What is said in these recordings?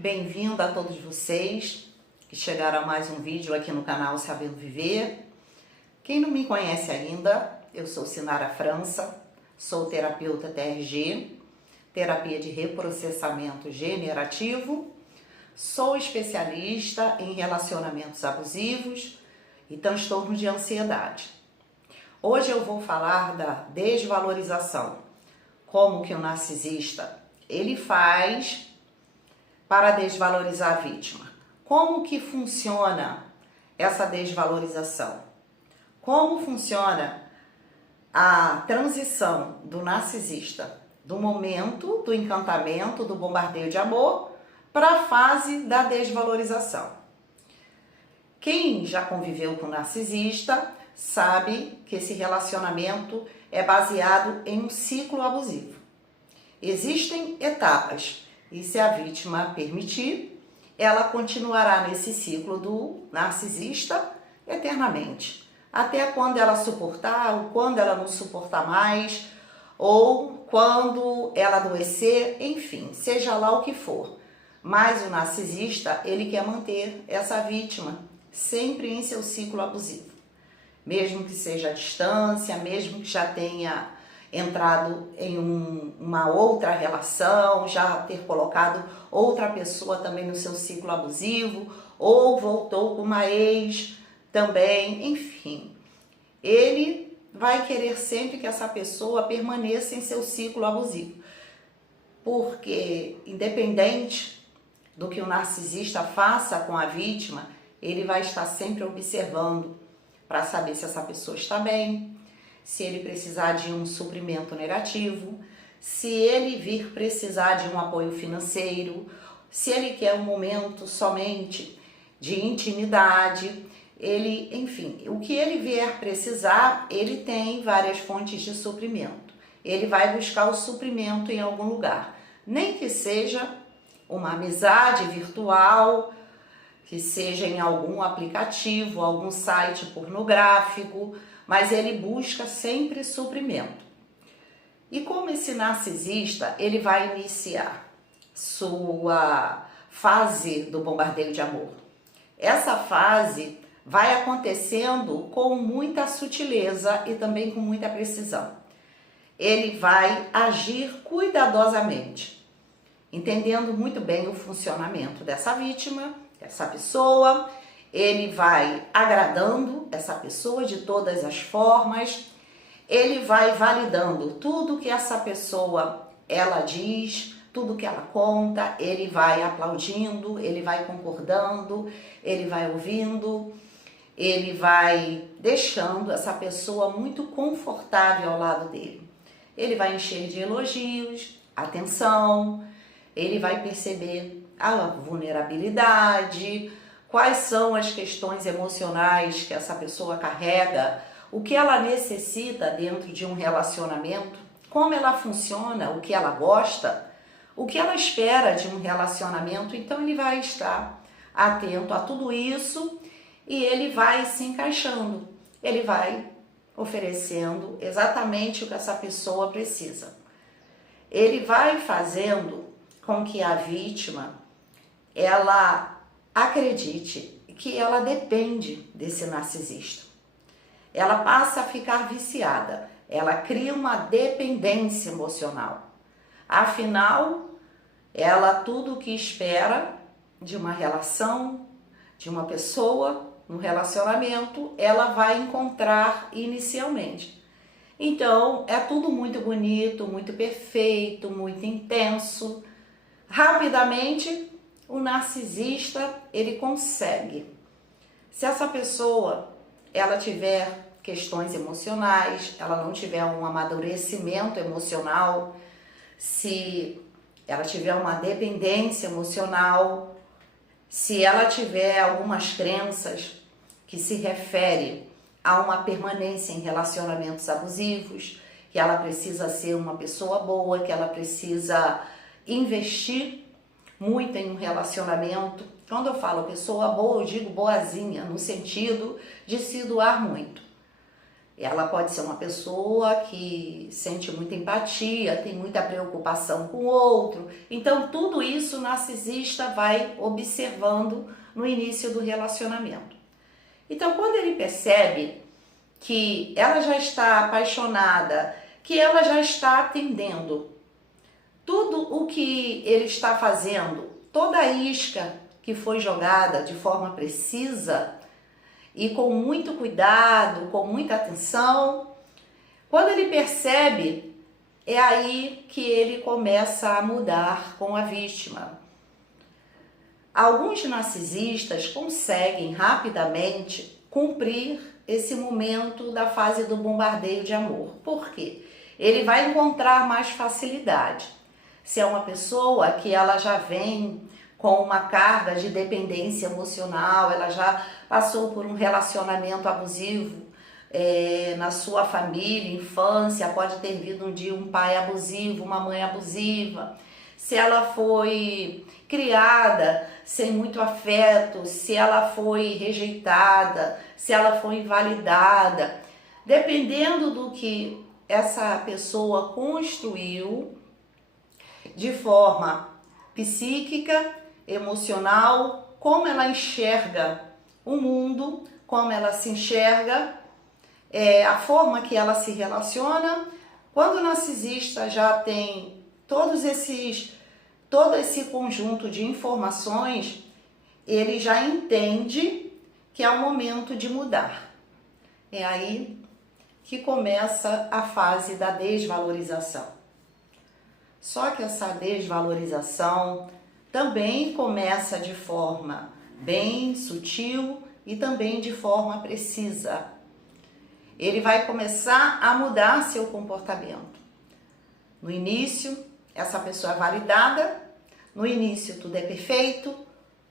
Bem-vindo a todos vocês que chegaram a mais um vídeo aqui no canal Sabendo Viver. Quem não me conhece ainda, eu sou Sinara França, sou terapeuta TRG, terapia de reprocessamento generativo, sou especialista em relacionamentos abusivos e transtornos de ansiedade. Hoje eu vou falar da desvalorização, como que o narcisista ele faz para desvalorizar a vítima. Como que funciona essa desvalorização? Como funciona a transição do narcisista do momento do encantamento, do bombardeio de amor, para a fase da desvalorização? Quem já conviveu com o narcisista sabe que esse relacionamento é baseado em um ciclo abusivo. Existem etapas e, se a vítima permitir, ela continuará nesse ciclo do narcisista eternamente, até quando ela suportar ou quando ela não suportar mais, ou quando ela adoecer, enfim, seja lá o que for. Mas o narcisista, ele quer manter essa vítima sempre em seu ciclo abusivo. Mesmo que seja à distância, mesmo que já tenha entrado em uma outra relação, já ter colocado outra pessoa também no seu ciclo abusivo, ou voltou com uma ex também, enfim. Ele vai querer sempre que essa pessoa permaneça em seu ciclo abusivo. Porque, independente do que o narcisista faça com a vítima, ele vai estar sempre observando para saber se essa pessoa está bem, se ele precisar de um suprimento negativo, se ele vir precisar de um apoio financeiro, se ele quer um momento somente de intimidade, ele, enfim, o que ele vier precisar, ele tem várias fontes de suprimento. Ele vai buscar o suprimento em algum lugar, nem que seja uma amizade virtual, que seja em algum aplicativo, algum site pornográfico, mas ele busca sempre suprimento. E como esse narcisista, ele vai iniciar sua fase do bombardeio de amor? Essa fase vai acontecendo com muita sutileza e também com muita precisão. Ele vai agir cuidadosamente, entendendo muito bem o funcionamento dessa vítima, dessa pessoa. Ele vai agradando essa pessoa de todas as formas, ele vai validando tudo que essa pessoa ela diz, tudo que ela conta, ele vai aplaudindo, ele vai concordando, ele vai ouvindo, ele vai deixando essa pessoa muito confortável ao lado dele. Ele vai encher de elogios, atenção, ele vai perceber a vulnerabilidade, quais são as questões emocionais que essa pessoa carrega, o que ela necessita dentro de um relacionamento, como ela funciona, o que ela gosta, o que ela espera de um relacionamento. Então ele vai estar atento a tudo isso e ele vai se encaixando, ele vai oferecendo exatamente o que essa pessoa precisa. Ele vai fazendo com que a vítima, ela acredite que ela depende desse narcisista. Ela passa a ficar viciada, ela cria uma dependência emocional. Afinal, ela tudo o que espera de uma relação, de uma pessoa, no relacionamento, ela vai encontrar inicialmente. Então, é tudo muito bonito, muito perfeito, muito intenso. Rapidamente, o narcisista, ele consegue. Se essa pessoa, ela tiver questões emocionais, ela não tiver um amadurecimento emocional, se ela tiver uma dependência emocional, se ela tiver algumas crenças que se referem a uma permanência em relacionamentos abusivos, que ela precisa ser uma pessoa boa, que ela precisa investir muito em um relacionamento. Quando eu falo pessoa boa, eu digo boazinha, no sentido de se doar muito. Ela pode ser uma pessoa que sente muita empatia, tem muita preocupação com o outro. Então, tudo isso o narcisista vai observando no início do relacionamento. Então, quando ele percebe que ela já está apaixonada, que ela já está atendendo tudo o que ele está fazendo, toda a isca que foi jogada de forma precisa e com muito cuidado, com muita atenção, quando ele percebe, é aí que ele começa a mudar com a vítima. Alguns narcisistas conseguem rapidamente cumprir esse momento da fase do bombardeio de amor. Por quê? Ele vai encontrar mais facilidade. Se é uma pessoa que ela já vem com uma carga de dependência emocional, ela já passou por um relacionamento abusivo na sua família, infância, pode ter vindo um dia um pai abusivo, uma mãe abusiva. Se ela foi criada sem muito afeto, se ela foi rejeitada, se ela foi invalidada, dependendo do que essa pessoa construiu de forma psíquica, emocional, como ela enxerga o mundo, como ela se enxerga, a forma que ela se relaciona. Quando o narcisista já tem todo esse conjunto de informações, ele já entende que é o momento de mudar. É aí que começa a fase da desvalorização. Só que essa desvalorização também começa de forma bem sutil e também de forma precisa. Ele vai começar a mudar seu comportamento. No início, essa pessoa é validada, no início tudo é perfeito,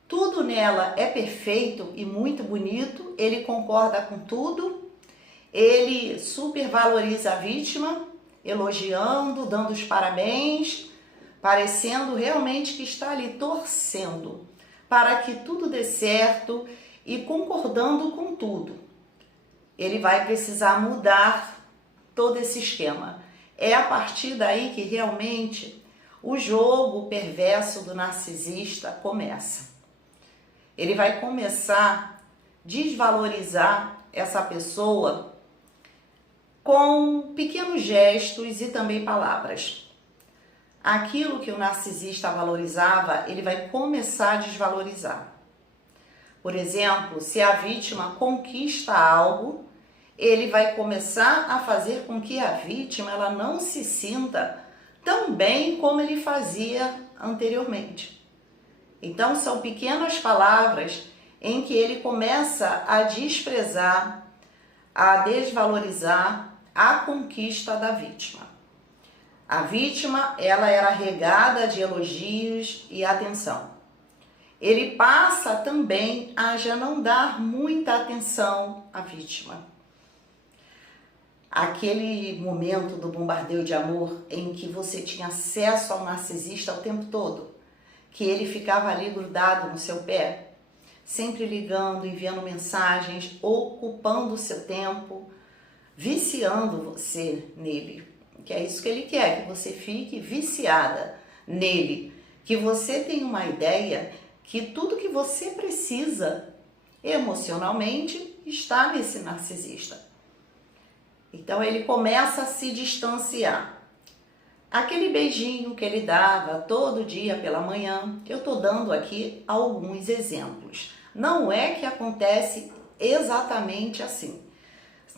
tudo nela é perfeito e muito bonito, ele concorda com tudo, ele supervaloriza a vítima, elogiando, dando os parabéns, parecendo realmente que está ali torcendo para que tudo dê certo e concordando com tudo. Ele vai precisar mudar todo esse esquema. É a partir daí que realmente o jogo perverso do narcisista começa. Ele vai começar a desvalorizar essa pessoa com pequenos gestos e também palavras. Aquilo que o narcisista valorizava, ele vai começar a desvalorizar. Por exemplo, se a vítima conquista algo, ele vai começar a fazer com que a vítima ela não se sinta tão bem como ele fazia anteriormente. Então, são pequenas palavras em que ele começa a desprezar, a desvalorizar a conquista da vítima. A vítima, ela era regada de elogios e atenção. Ele passa também a já não dar muita atenção à vítima. Aquele momento do bombardeio de amor em que você tinha acesso ao narcisista o tempo todo, que ele ficava ali grudado no seu pé, sempre ligando, enviando mensagens, ocupando o seu tempo, viciando você nele. Que é isso que ele quer, que você fique viciada nele, que você tenha uma ideia que tudo que você precisa emocionalmente está nesse narcisista. Então ele começa a se distanciar. Aquele beijinho que ele dava todo dia pela manhã, eu estou dando aqui alguns exemplos. Não é que acontece exatamente assim.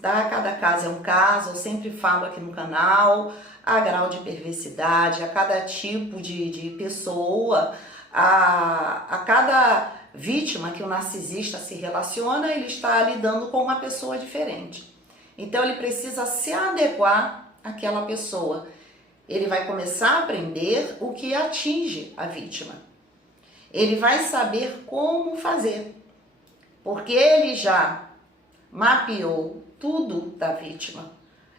Cada caso é um caso, eu sempre falo aqui no canal, a grau de perversidade, a cada tipo de pessoa, a cada vítima que o narcisista se relaciona, ele está lidando com uma pessoa diferente. Então ele precisa se adequar àquela pessoa. Ele vai começar a aprender o que atinge a vítima. Ele vai saber como fazer, porque ele já mapeou tudo da vítima.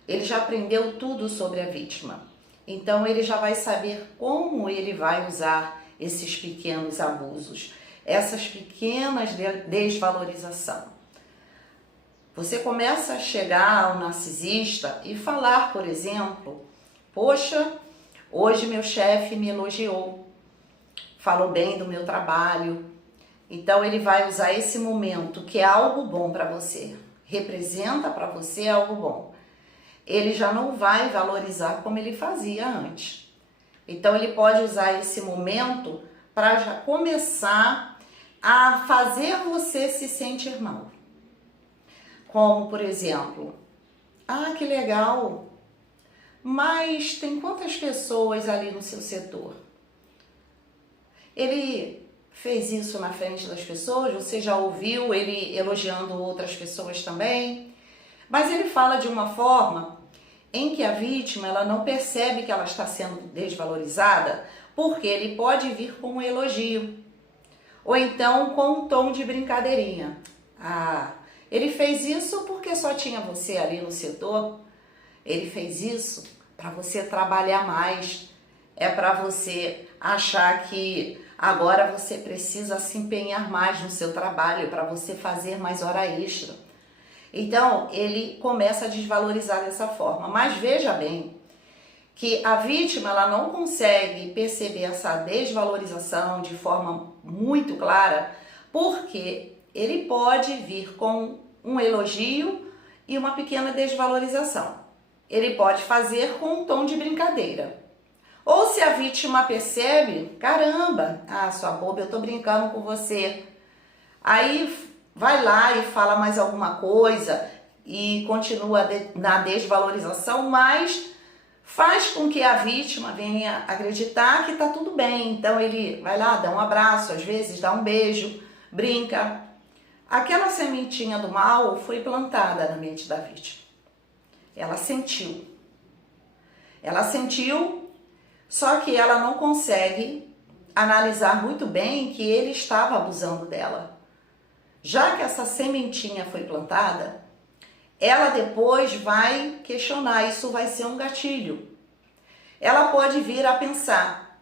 Ele já aprendeu tudo sobre a vítima. Então ele já vai saber como ele vai usar esses pequenos abusos, essas pequenas desvalorização. Você começa a chegar ao narcisista e falar, por exemplo, poxa, hoje meu chefe me elogiou, falou bem do meu trabalho. Então ele vai usar esse momento que é algo bom para você, representa para você algo bom. Ele já não vai valorizar como ele fazia antes. Então ele pode usar esse momento para já começar a fazer você se sentir mal. Como, por exemplo, ah, que legal, mas tem quantas pessoas ali no seu setor? Ele fez isso na frente das pessoas, você já ouviu ele elogiando outras pessoas também, mas ele fala de uma forma em que a vítima ela não percebe que ela está sendo desvalorizada, porque ele pode vir com um elogio, ou então com um tom de brincadeirinha. Ah, ele fez isso porque só tinha você ali no setor, ele fez isso para você trabalhar mais, é para você achar que agora você precisa se empenhar mais no seu trabalho, para você fazer mais hora extra. Então, ele começa a desvalorizar dessa forma. Mas veja bem que a vítima ela não consegue perceber essa desvalorização de forma muito clara, porque ele pode vir com um elogio e uma pequena desvalorização. Ele pode fazer com um tom de brincadeira. Ou se a vítima percebe, caramba, sua boba, eu tô brincando com você. Aí vai lá e fala mais alguma coisa e continua na desvalorização, mas faz com que a vítima venha acreditar que tá tudo bem. Então ele vai lá, dá um abraço, às vezes dá um beijo, brinca. Aquela sementinha do mal foi plantada na mente da vítima. Ela sentiu. Só que ela não consegue analisar muito bem que ele estava abusando dela. Já que essa sementinha foi plantada, ela depois vai questionar, isso vai ser um gatilho. Ela pode vir a pensar,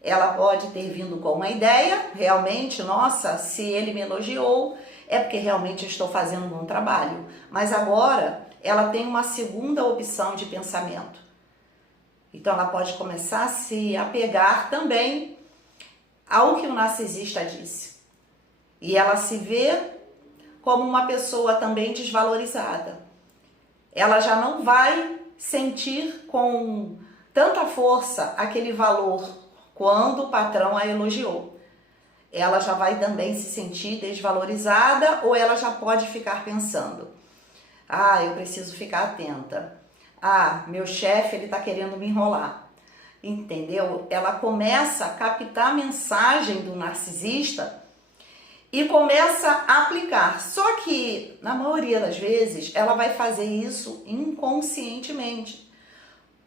ela pode ter vindo com uma ideia, realmente, nossa, se ele me elogiou, é porque realmente eu estou fazendo um bom trabalho. Mas agora ela tem uma segunda opção de pensamento. Então ela pode começar a se apegar também ao que o narcisista disse. E ela se vê como uma pessoa também desvalorizada. Ela já não vai sentir com tanta força aquele valor quando o patrão a elogiou. Ela já vai também se sentir desvalorizada, ou ela já pode ficar pensando, eu preciso ficar atenta. Meu chefe, ele tá querendo me enrolar. Entendeu? Ela começa a captar a mensagem do narcisista e começa a aplicar. Só que, na maioria das vezes, ela vai fazer isso inconscientemente.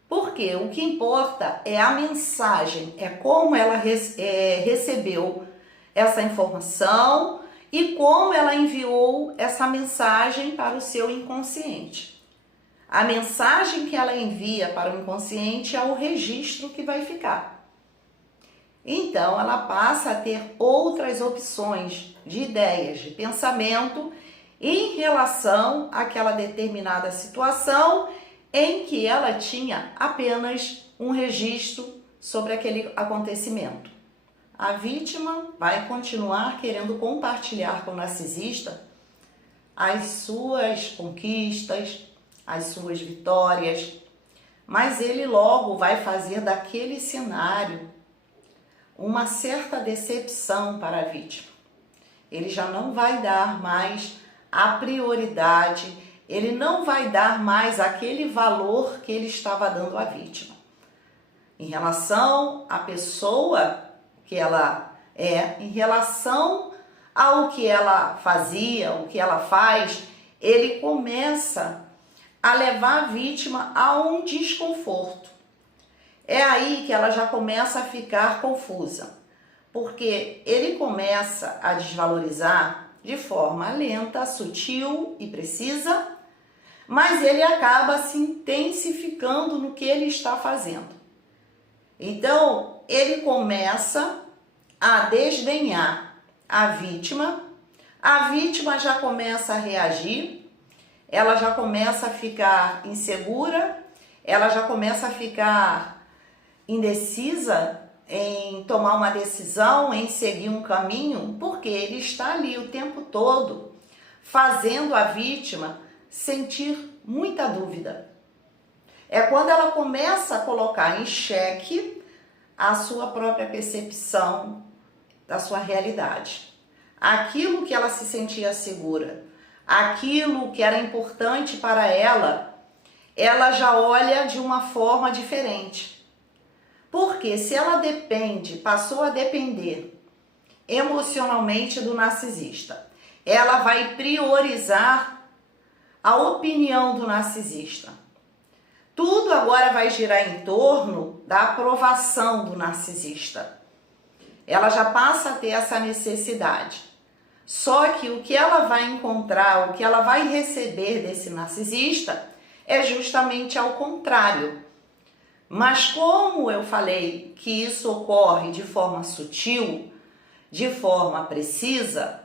Porque o que importa é a mensagem, é como ela recebeu essa informação e como ela enviou essa mensagem para o seu inconsciente. A mensagem que ela envia para o inconsciente é o registro que vai ficar. Então, ela passa a ter outras opções de ideias, de pensamento em relação àquela determinada situação em que ela tinha apenas um registro sobre aquele acontecimento. A vítima vai continuar querendo compartilhar com o narcisista as suas conquistas, as suas vitórias, mas ele logo vai fazer daquele cenário uma certa decepção para a vítima. Ele já não vai dar mais a prioridade, ele não vai dar mais aquele valor que ele estava dando à vítima. Em relação à pessoa que ela é, em relação ao que ela fazia, o que ela faz, ele começa a levar a vítima a um desconforto. É aí que ela já começa a ficar confusa, porque ele começa a desvalorizar de forma lenta, sutil e precisa, mas ele acaba se intensificando no que ele está fazendo. Então, ele começa a desdenhar a vítima já começa a reagir, ela já começa a ficar insegura, ela já começa a ficar indecisa em tomar uma decisão, em seguir um caminho, porque ele está ali o tempo todo fazendo a vítima sentir muita dúvida. É quando ela começa a colocar em xeque a sua própria percepção da sua realidade. Aquilo que ela se sentia segura, aquilo que era importante para ela, ela já olha de uma forma diferente. Porque se ela passou a depender emocionalmente do narcisista, ela vai priorizar a opinião do narcisista. Tudo agora vai girar em torno da aprovação do narcisista. Ela já passa a ter essa necessidade. Só que o que ela vai encontrar, o que ela vai receber desse narcisista é justamente ao contrário. Mas como eu falei que isso ocorre de forma sutil, de forma precisa,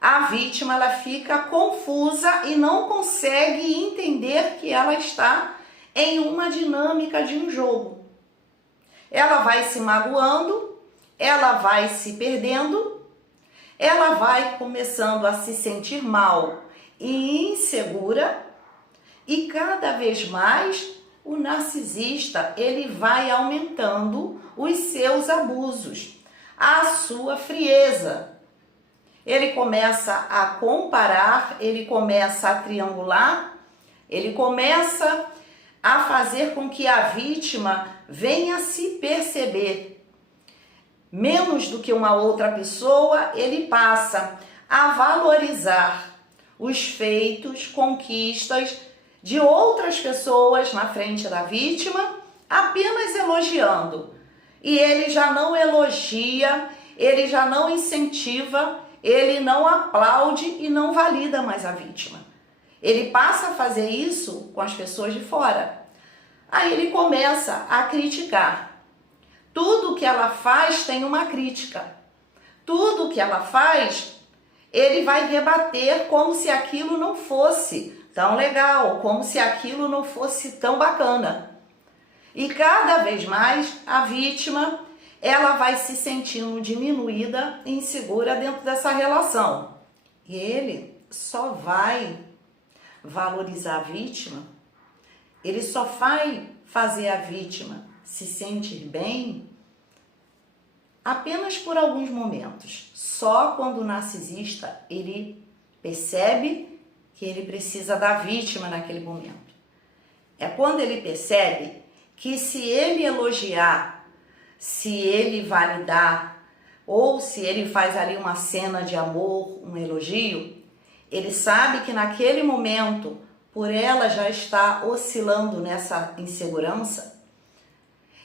a vítima ela fica confusa e não consegue entender que ela está em uma dinâmica de um jogo. Ela vai se magoando, ela vai se perdendo, ela vai começando a se sentir mal e insegura, e cada vez mais o narcisista ele vai aumentando os seus abusos, a sua frieza. Ele começa a comparar, ele começa a triangular, ele começa a fazer com que a vítima venha se perceber menos do que uma outra pessoa. Ele passa a valorizar os feitos, conquistas de outras pessoas na frente da vítima, apenas elogiando. E ele já não elogia, ele já não incentiva, ele não aplaude e não valida mais a vítima. Ele passa a fazer isso com as pessoas de fora. Aí ele começa a criticar. Tudo que ela faz tem uma crítica. Tudo que ela faz, ele vai rebater como se aquilo não fosse tão legal, como se aquilo não fosse tão bacana. E cada vez mais a vítima, ela vai se sentindo diminuída e insegura dentro dessa relação. E ele só vai valorizar a vítima, ele só vai fazer a vítima se sentir bem apenas por alguns momentos. Só quando o narcisista, ele percebe que ele precisa da vítima naquele momento. É quando ele percebe que se ele elogiar, se ele validar, ou se ele faz ali uma cena de amor, um elogio, ele sabe que naquele momento, por ela já estar oscilando nessa insegurança,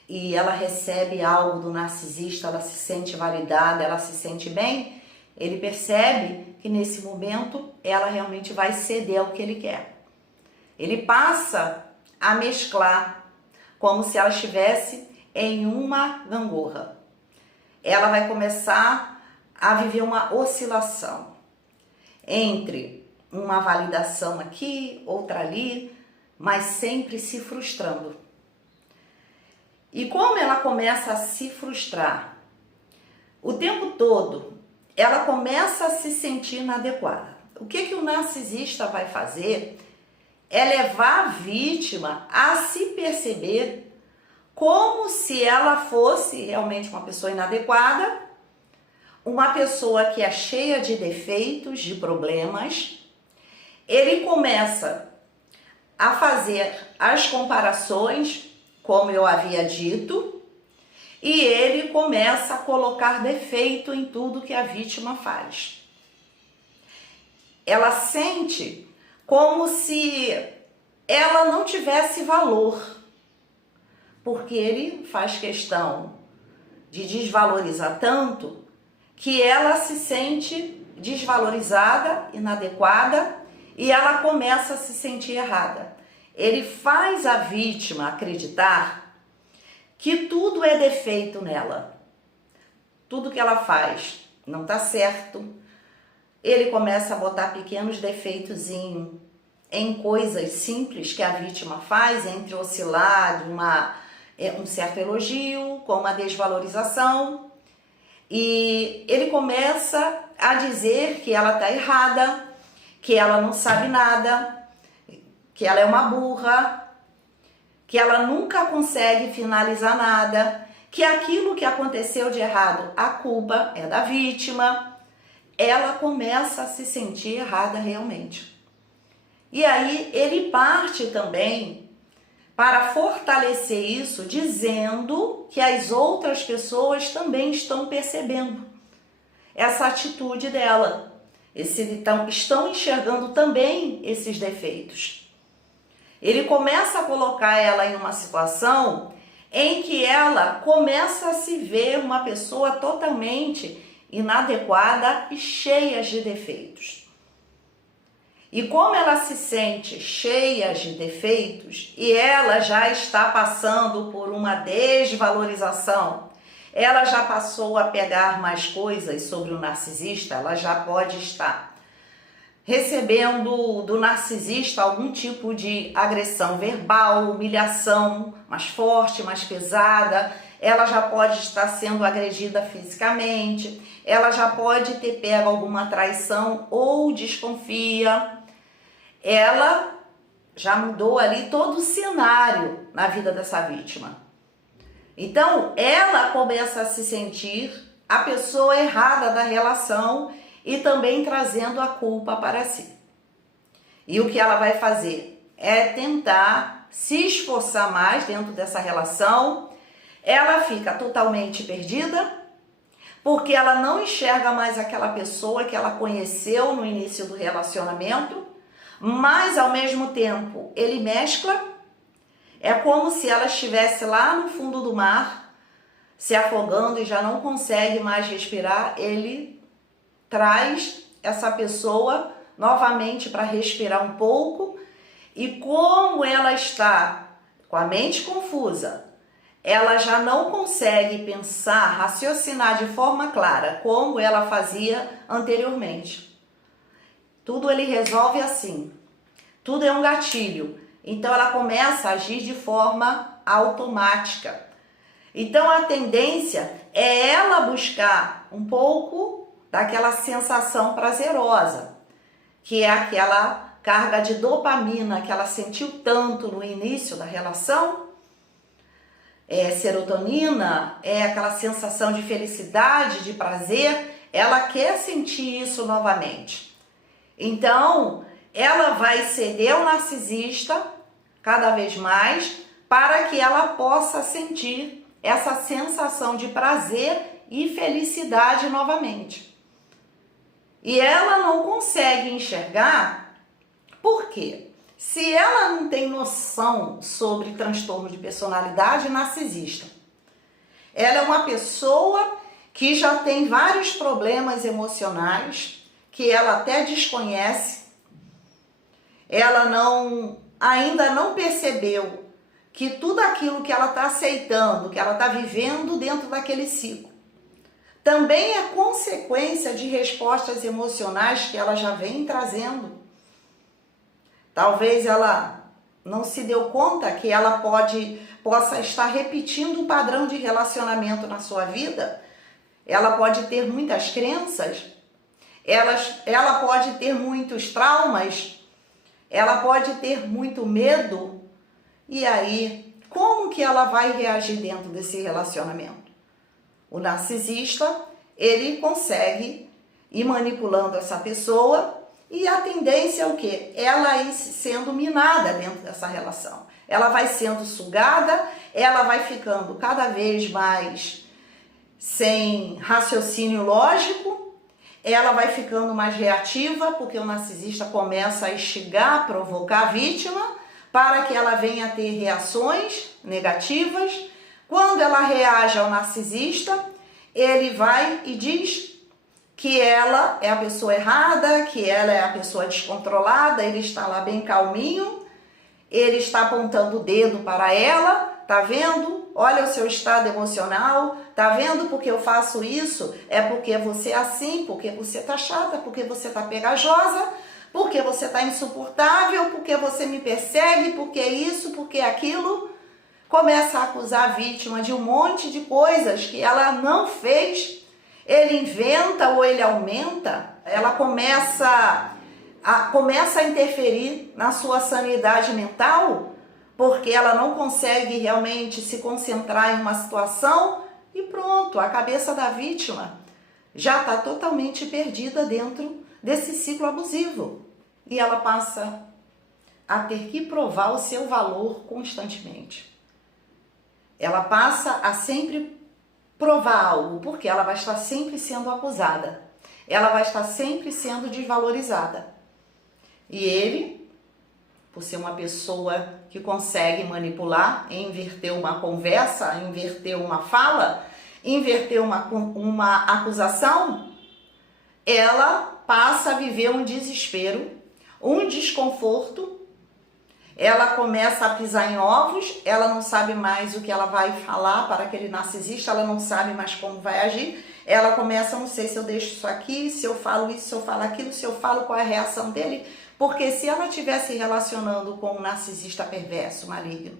e ela recebe algo do narcisista, ela se sente validada, ela se sente bem, ele percebe que nesse momento ela realmente vai ceder ao que ele quer. Ele passa a mesclar como se ela estivesse em uma gangorra. Ela vai começar a viver uma oscilação entre uma validação aqui, outra ali, mas sempre se frustrando. E como ela começa a se frustrar o tempo todo, ela começa a se sentir inadequada. O que o narcisista vai fazer é levar a vítima a se perceber como se ela fosse realmente uma pessoa inadequada, uma pessoa que é cheia de defeitos, de problemas. Ele começa a fazer as comparações, como eu havia dito, e ele começa a colocar defeito em tudo que a vítima faz. Ela sente como se ela não tivesse valor, porque ele faz questão de desvalorizar tanto que ela se sente desvalorizada, inadequada, e ela começa a se sentir errada. Ele faz a vítima acreditar que tudo é defeito nela. Tudo que ela faz não está certo. Ele começa a botar pequenos defeitozinhos em coisas simples que a vítima faz, entre oscilar de um certo elogio com uma desvalorização. E ele começa a dizer que ela está errada, que ela não sabe nada, que ela é uma burra, que ela nunca consegue finalizar nada, que aquilo que aconteceu de errado, a culpa é da vítima. Ela começa a se sentir errada realmente. E aí ele parte também para fortalecer isso, dizendo que as outras pessoas também estão percebendo essa atitude dela. Estão enxergando também esses defeitos. Ele começa a colocar ela em uma situação em que ela começa a se ver uma pessoa totalmente inadequada e cheia de defeitos. E como ela se sente cheia de defeitos e ela já está passando por uma desvalorização, ela já passou a pegar mais coisas sobre o narcisista, ela já pode estar recebendo do narcisista algum tipo de agressão verbal, humilhação mais forte, mais pesada. Ela já pode estar sendo agredida fisicamente, ela já pode ter pego alguma traição ou desconfia. Ela já mudou ali todo o cenário na vida dessa vítima. Então, ela começa a se sentir a pessoa errada da relação e também trazendo a culpa para si. E o que ela vai fazer é tentar se esforçar mais dentro dessa relação. Ela fica totalmente perdida, porque ela não enxerga mais aquela pessoa que ela conheceu no início do relacionamento, mas ao mesmo tempo ele mescla. É como se ela estivesse lá no fundo do mar, se afogando e já não consegue mais respirar. Ele traz essa pessoa novamente para respirar um pouco, e como ela está com a mente confusa, ela já não consegue pensar, raciocinar de forma clara, como ela fazia anteriormente. Tudo ele resolve assim, tudo é um gatilho. Então ela começa a agir de forma automática. Então a tendência é ela buscar um pouco daquela sensação prazerosa, que é aquela carga de dopamina que ela sentiu tanto no início da relação. Serotonina, aquela sensação de felicidade, de prazer. Ela quer sentir isso novamente. Então ela vai ceder ao narcisista cada vez mais para que ela possa sentir essa sensação de prazer e felicidade novamente. E ela não consegue enxergar. Por quê? Se ela não tem noção sobre transtorno de personalidade narcisista, ela é uma pessoa que já tem vários problemas emocionais que ela até desconhece. Ela ainda não percebeu que tudo aquilo que ela está aceitando, que ela está vivendo dentro daquele ciclo, também é consequência de respostas emocionais que ela já vem trazendo. Talvez ela não se deu conta que ela possa estar repetindo um padrão de relacionamento na sua vida. Ela pode ter muitas crenças, ela pode ter muitos traumas, ela pode ter muito medo. E aí, como que ela vai reagir dentro desse relacionamento? O narcisista, ele consegue ir manipulando essa pessoa, e a tendência é o quê? Ela ir sendo minada dentro dessa relação. Ela vai sendo sugada, ela vai ficando cada vez mais sem raciocínio lógico, ela vai ficando mais reativa, porque o narcisista começa a instigar, provocar a vítima, para que ela venha a ter reações negativas. Quando ela reage ao narcisista, ele vai e diz que ela é a pessoa errada, que ela é a pessoa descontrolada. Ele está lá bem calminho, ele está apontando o dedo para ela. Tá vendo? Olha o seu estado emocional. Tá vendo porque eu faço isso? É porque você é assim, porque você tá chata, porque você tá pegajosa, porque você está insuportável, porque você me persegue, porque isso, porque aquilo. Começa a acusar a vítima de um monte de coisas que ela não fez. Ele inventa ou ele aumenta, ela começa a interferir na sua sanidade mental, porque ela não consegue realmente se concentrar em uma situação e pronto, a cabeça da vítima já está totalmente perdida dentro desse ciclo abusivo. E ela passa a ter que provar o seu valor constantemente. Ela passa a sempre provar algo, porque ela vai estar sempre sendo acusada. Ela vai estar sempre sendo desvalorizada. E ele, por ser uma pessoa que consegue manipular, inverter uma conversa, inverter uma fala, inverter uma acusação, ela passa a viver um desespero, um desconforto. Ela começa a pisar em ovos, ela não sabe mais o que ela vai falar para aquele narcisista, ela não sabe mais como vai agir. Ela começa, não sei se eu deixo isso aqui, se eu falo isso, se eu falo aquilo, se eu falo qual é a reação dele. Porque se ela estivesse relacionando com um narcisista perverso, maligno,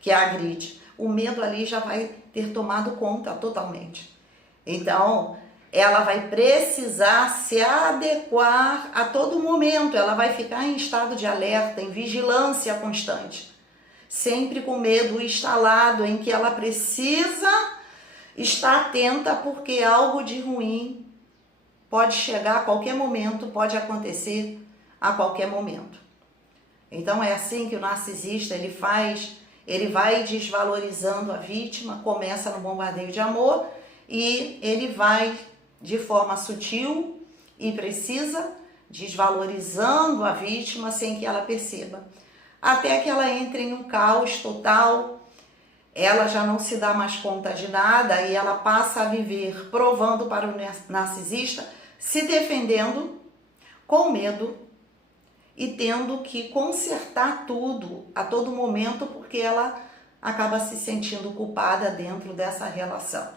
que a agride, o medo ali já vai ter tomado conta totalmente. Então, ela vai precisar se adequar a todo momento, ela vai ficar em estado de alerta, em vigilância constante, sempre com medo instalado em que ela precisa estar atenta porque algo de ruim pode chegar a qualquer momento, pode acontecer a qualquer momento. Então é assim que o narcisista ele faz, ele vai desvalorizando a vítima, começa no bombardeio de amor e ele vai de forma sutil e precisa, desvalorizando a vítima sem que ela perceba, até que ela entre em um caos total, ela já não se dá mais conta de nada e ela passa a viver provando para o narcisista, se defendendo com medo e tendo que consertar tudo a todo momento porque ela acaba se sentindo culpada dentro dessa relação.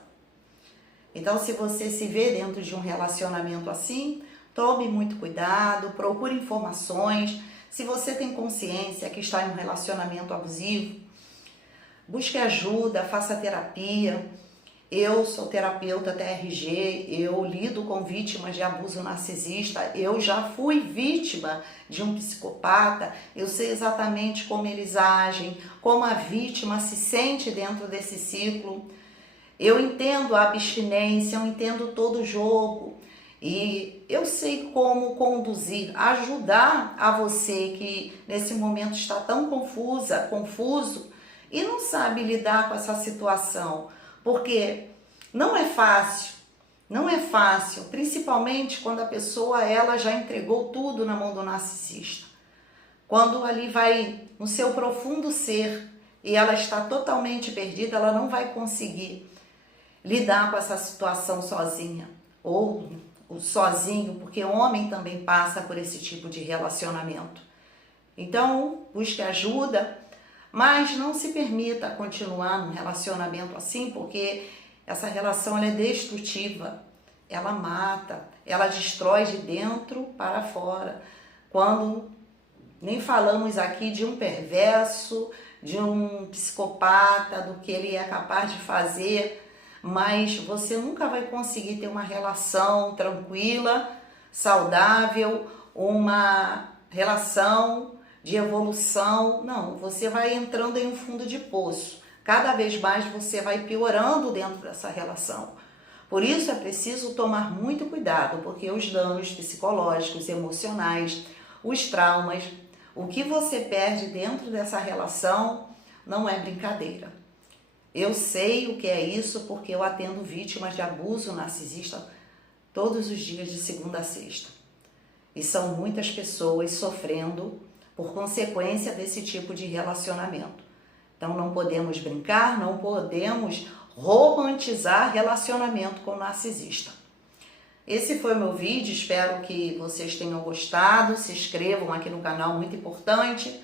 Então, se você se vê dentro de um relacionamento assim, tome muito cuidado, procure informações. Se você tem consciência que está em um relacionamento abusivo, busque ajuda, faça terapia. Eu sou terapeuta TRG, eu lido com vítimas de abuso narcisista, eu já fui vítima de um psicopata, eu sei exatamente como eles agem, como a vítima se sente dentro desse ciclo. Eu entendo a abstinência, eu entendo todo o jogo e eu sei como conduzir, ajudar a você que nesse momento está tão confuso e não sabe lidar com essa situação, porque não é fácil, principalmente quando a pessoa ela já entregou tudo na mão do narcisista. Quando ali vai no seu profundo ser e ela está totalmente perdida, ela não vai conseguir lidar com essa situação sozinha ou sozinho, porque homem também passa por esse tipo de relacionamento. Então, busque ajuda, mas não se permita continuar num relacionamento assim, porque essa relação ela é destrutiva, ela mata, ela destrói de dentro para fora. Quando nem falamos aqui de um perverso, de um psicopata, do que ele é capaz de fazer, mas você nunca vai conseguir ter uma relação tranquila, saudável, uma relação de evolução. Não, você vai entrando em um fundo de poço. Cada vez mais você vai piorando dentro dessa relação. Por isso é preciso tomar muito cuidado, porque os danos psicológicos, emocionais, os traumas, o que você perde dentro dessa relação não é brincadeira. Eu sei o que é isso porque eu atendo vítimas de abuso narcisista todos os dias de segunda a sexta. E são muitas pessoas sofrendo por consequência desse tipo de relacionamento. Então não podemos brincar, não podemos romantizar relacionamento com narcisista. Esse foi o meu vídeo, espero que vocês tenham gostado. Se inscrevam aqui no canal, muito importante.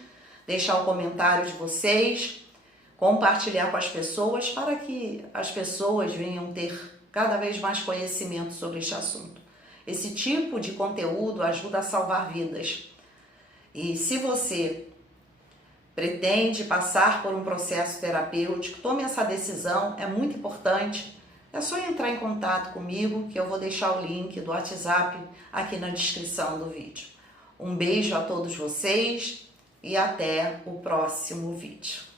Deixar o comentário de vocês. Compartilhar com as pessoas para que as pessoas venham ter cada vez mais conhecimento sobre este assunto. Esse tipo de conteúdo ajuda a salvar vidas. E se você pretende passar por um processo terapêutico, tome essa decisão, é muito importante. É só entrar em contato comigo, que eu vou deixar o link do WhatsApp aqui na descrição do vídeo. Um beijo a todos vocês e até o próximo vídeo.